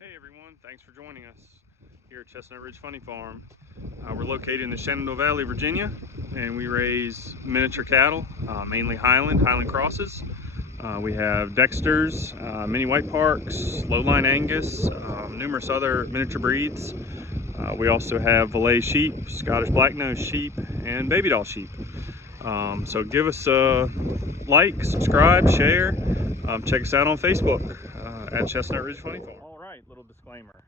Hey everyone, thanks for joining us here at Chestnut Ridge Funny Farm. We're located in the Shenandoah Valley, Virginia, and we raise miniature cattle, mainly Highland crosses. We have Dexters, Mini White Parks, Lowline Angus, numerous other miniature breeds. We also have Valais sheep, Scottish Blacknose sheep, and baby doll sheep. So give us a like, subscribe, share, check us out on Facebook at Chestnut Ridge Funny Farm. All right, little disclaimer.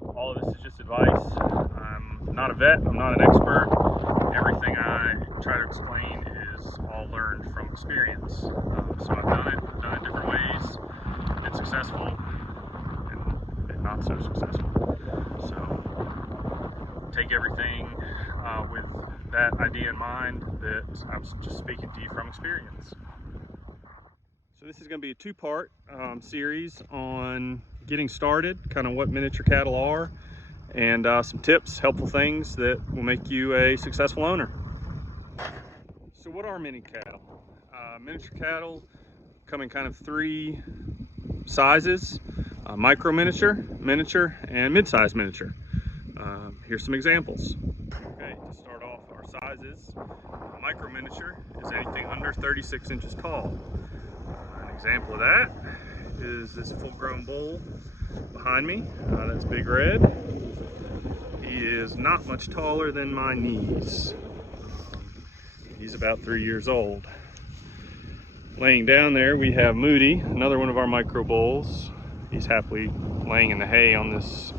All of this is just advice. I'm not a vet, I'm not an expert. Everything I try to explain is all learned from experience. So I've done it different ways, been successful, and not so successful. So take everything with that idea in mind, that I'm just speaking to you from experience. So this is going to be a two-part series on getting started, kind of what miniature cattle are, and some tips, helpful things that will make you a successful owner. So what are mini cattle? Miniature cattle come in kind of three sizes: micro miniature, miniature, and mid-size miniature. Here's some examples. Okay, to start off our sizes, micro miniature is anything under 36 inches tall. An example of that is this full-grown bull behind me. That's Big Red. He is not much taller than my knees. He's about 3 years old. Laying down there we have Moody, another one of our micro bulls. He's happily laying in the hay on this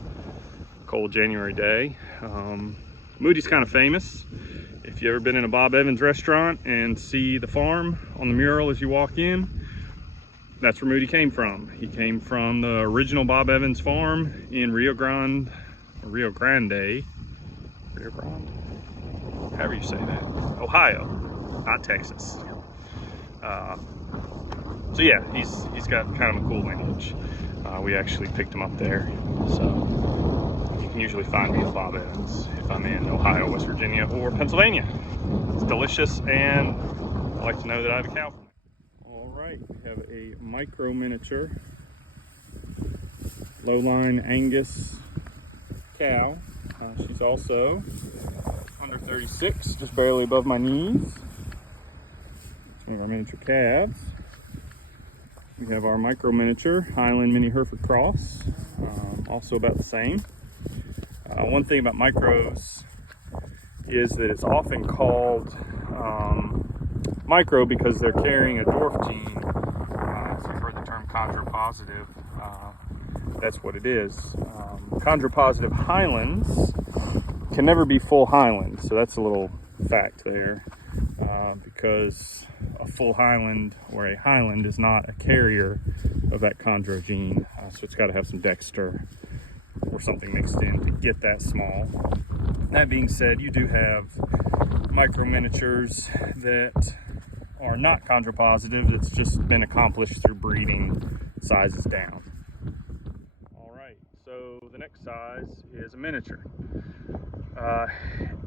cold January day. Moody's kind of famous. If you've ever been in a Bob Evans restaurant and see the farm on the mural as you walk in, that's where Moody came from. He came from the original Bob Evans farm in Rio Grande, however you say that, Ohio, not Texas. So yeah, he's got kind of a cool lineage. We actually picked him up there, so you can usually find me at Bob Evans if I'm in Ohio, West Virginia, or Pennsylvania. It's delicious, and I like to know that I have a cow. All right, we have a micro miniature Lowline Angus cow. She's also under 36, just barely above my knees. One of our miniature calves. We have our micro miniature Highland Mini Hereford Cross, also about the same. One thing about micros is that it's often called micro because they're carrying a dwarf gene. So you've heard the term chondropositive. That's what it is. Chondropositive Highlands can never be full Highlands, so that's a little fact there, because a full Highland or a Highland is not a carrier of that chondro gene, so it's got to have some Dexter or something mixed in to get that small. That being said, you do have micro miniatures that are not chondropositive. That's just been accomplished through breeding sizes down. All right, so the next size is a miniature.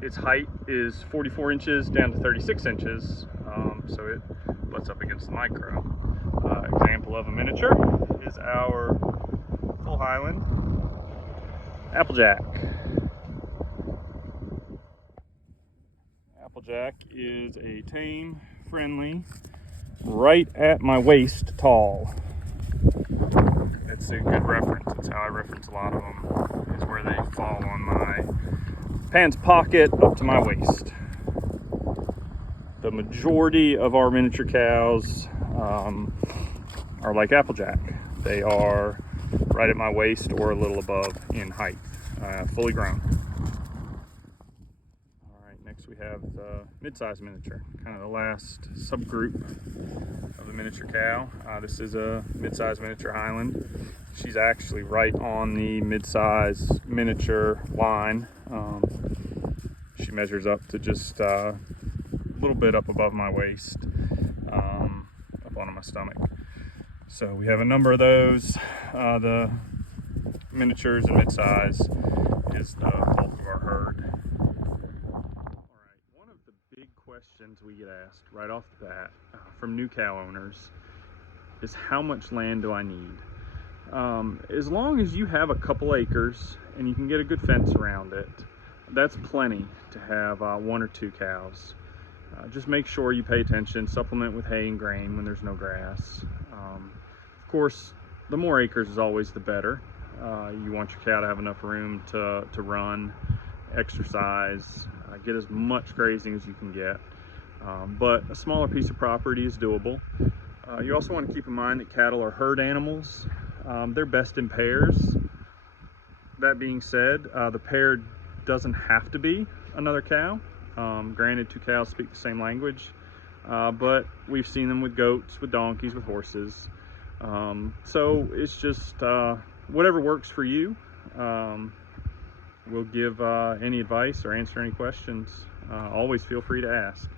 Its height is 44 inches down to 36 inches, so it butts up against the micro. Example of a miniature is our full Highland Applejack. Applejack is a tame, friendly, right at my waist tall. It's a good reference. It's how I reference a lot of them, is where they fall on my pants pocket up to my waist. The majority of our miniature cows are like Applejack. They are right at my waist or a little above in height, fully grown. All right, next we have the mid-size miniature, kind of the last subgroup of the miniature cow. This is a mid-size miniature Highland. She's actually right on the mid-size miniature line. She measures up to just a little bit up above my waist, up onto my stomach. So we have a number of those. The miniatures and mid-size is the bulk of our herd. All right, one of the big questions we get asked right off the bat from new cow owners is, how much land do I need? As long as you have a couple acres and you can get a good fence around it, that's plenty to have 1 or 2 cows. Just make sure you pay attention, supplement with hay and grain when there's no grass. Of course, the more acres is always the better. You want your cow to have enough room to run, exercise, get as much grazing as you can get. But a smaller piece of property is doable. You also want to keep in mind that cattle are herd animals. They're best in pairs. That being said, the pair doesn't have to be another cow. Granted, 2 cows speak the same language, but we've seen them with goats, with donkeys, with horses. So it's just whatever works for you. We'll give any advice or answer any questions. Always feel free to ask.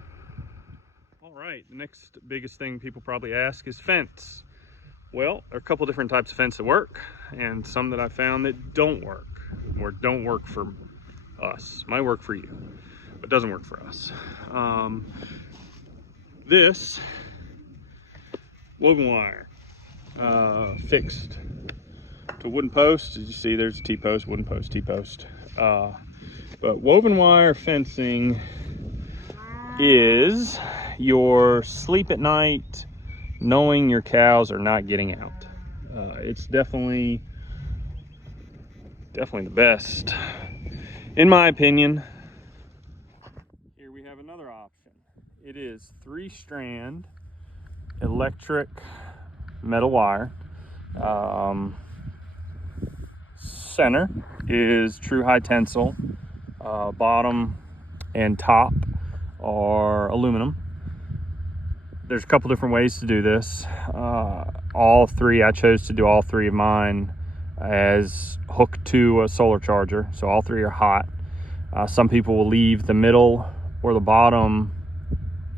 All right, the next biggest thing people probably ask is fence. Well, there are a couple different types of fence that work, and some that I found that don't work, or don't work for us. Might work for you, but doesn't work for us. This woven wire fixed to a wooden post. As you see, there's a T-post, wooden post, T-post. But woven wire fencing is your sleep at night knowing your cows are not getting out. It's definitely the best, in my opinion. Here we have another option. It is 3-strand electric metal wire. Center is true high tensile. Bottom and top are aluminum. There's a couple different ways to do this. I chose to do all 3 of mine as hooked to a solar charger, so all 3 are hot. Some people will leave the middle or the bottom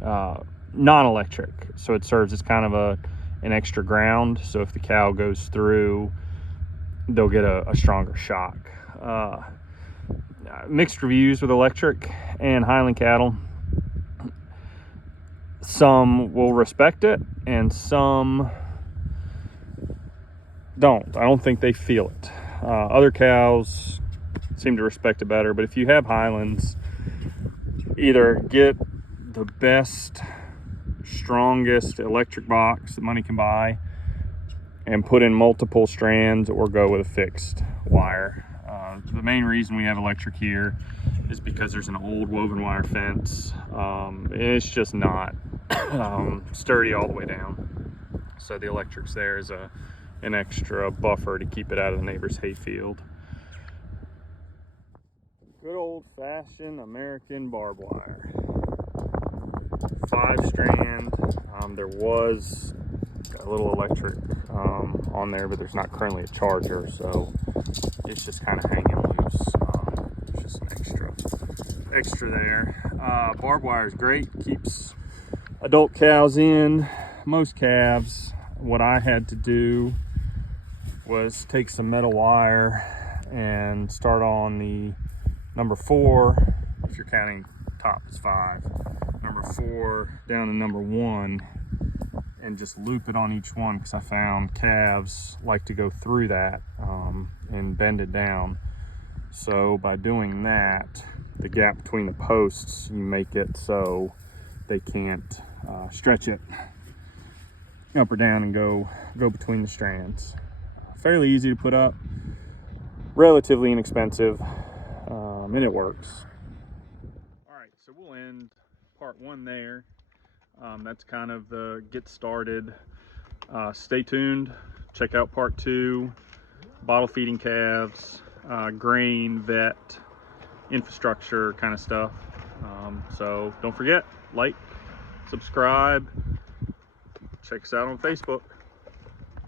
non-electric, so it serves as kind of an extra ground, so if the cow goes through, they'll get a stronger shock. Mixed reviews with electric and Highland cattle. Some will respect it and some don't. I don't think they feel it. Other cows seem to respect it better, but if you have Highlands, either get the best, strongest electric box that money can buy and put in multiple strands, or go with a fixed wire. The main reason we have electric here is because there's an old woven wire fence. It's just not sturdy all the way down. So the electric's there as an extra buffer to keep it out of the neighbor's hayfield. Good old-fashioned American barbed wire. 5-strand. There was a little electric on there, but there's not currently a charger, so it's just kind of hanging loose. There's just an extra there. Barbed wire is great, keeps adult cows in. Most calves, what I had to do was take some metal wire and start on the number 4, if you're counting top is 5, number 4 down to number 1, and just loop it on each one, because I found calves like to go through that and bend it down. So by doing that, the gap between the posts, you make it so they can't stretch it up or down and go between the strands. Fairly easy to put up, relatively inexpensive, and it works. All right, so we'll end part 1 there. That's kind of the get started. Stay tuned, check out part 2, bottle feeding calves, grain, vet, infrastructure kind of stuff. So don't forget, like, subscribe, check us out on Facebook.